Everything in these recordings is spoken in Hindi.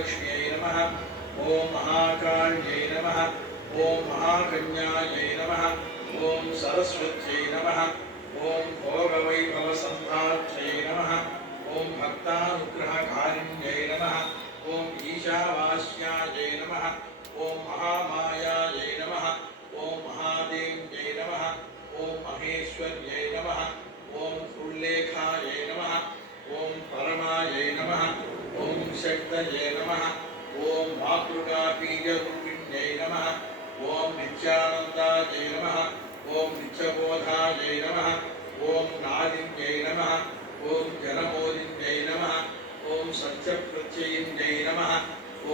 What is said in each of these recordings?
महालक्ष्म्यै नमः। ओम महाकाल्यै नमः। ओम महाकन्यायै नमः। ओम सरस्वत्यै नमः। ओम भोगवैभवसम्भ्रात्यै नमः। ओम भक्तानुग्रहकारिण्यै नमः। ओम ईशावास्यायै नमः। ओम महामायायै नमः। ओम महादेव्यै नमः। ओम महेश्वर्यै नमः। ओम उल्लेखायै नमः। ओम परमायै नमः। ओम शक्तये नमः। ओम मातृकाबीजरूपिण्यै नमः। ओम नित्यानन्दायै नमः। ओम नित्यबोधायै नमः। ओम नादिन्यै नमः। ओम जनमोदिन्यै नमः। ओम सत्यप्रत्ययिन्यै नमः।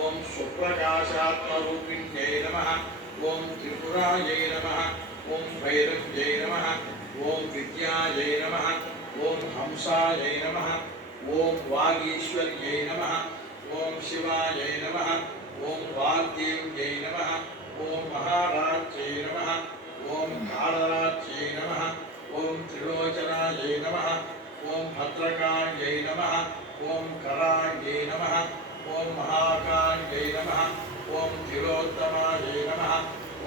ओम सुप्रकाशात्मरूपिण्यै नमः। ओम त्रिपुरायै नमः। ओम भैरव्यै नमः। ओम विद्यायै नमः। ओम हंसायै नमः। ओम वागीश्वर्यै नमः। ओम शिवायै नमः। ओम वाग्देव्यै नमः। ओम महाराज्यै नमः। ओम कालराज्यै नमः। ओम त्रिलोचनायै नमः। ओम भद्रकाल्यै नमः। ओम कराल्यै नमः। ओम महाकाल्यै नमः। ओम तिलोत्तमायै नमः।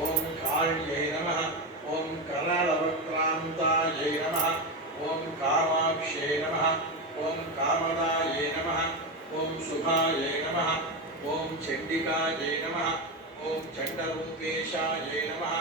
ओम काल्यै नमः। ओम करालवक्रान्तायै नमः। ओम कामाक्ष्यै नमः। ओम कामदायै नमः। ओम शुभायै नमः। ओम चण्डिकायै नमः। ओम चण्डरूपेशायै नमः।